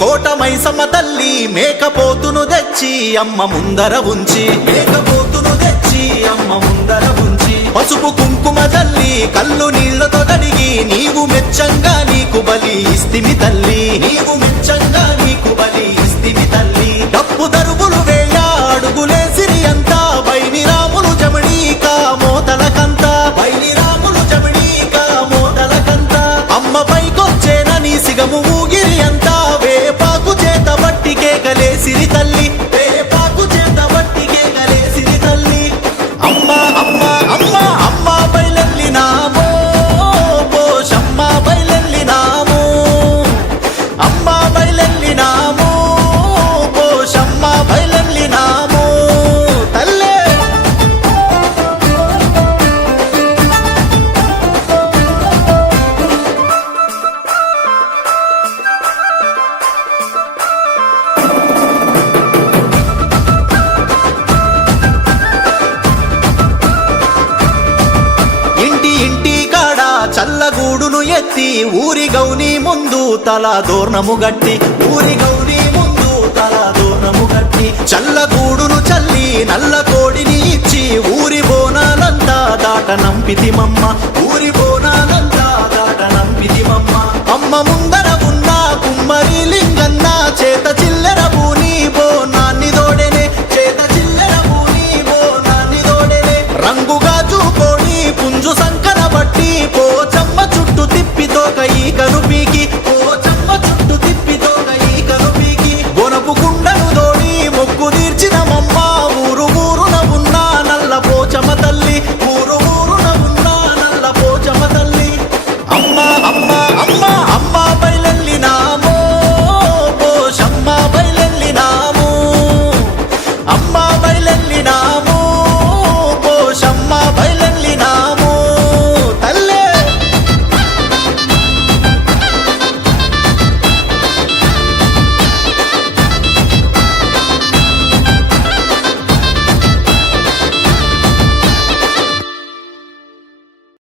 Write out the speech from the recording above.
కోట మైసమ్మ తల్లి మేకపోతును తెచ్చి అమ్మ ముందర ఉంచి పసుపు కుంకుమ తల్లి కళ్ళు నీళ్లతో కడిగి నీవు మెచ్చంగా నీకు బలి ఇస్తిమి తల్లి తల్లి డప్పు దరువులు వేయ అడుగులేసిరి అంతా బైని రాములు జమడీకా మోతలకంతా అమ్మ పైకొచ్చేనని సిగము ఊగిరి అంతా వేపాకు చేత బట్టి కేకలేసిరి తల్లి అమ్మ అమ్మ అమ్మ అమ్మ బయలెల్లినామో పోషమ్మ బయలెల్లినామో అమ్మ బయలెల్లినామో పోషమ్మ బయలెల్లినామో తల్లే ఇంటి కాడ చల్లగూడును ఎత్తి ఊరి గౌని ముందు తల దోర్ణము గట్టి చల్లగూడును చల్లి నల్ల కోడిని ఇచ్చి ఊరి బోనాలంతా దాట నంపితిమమ్మ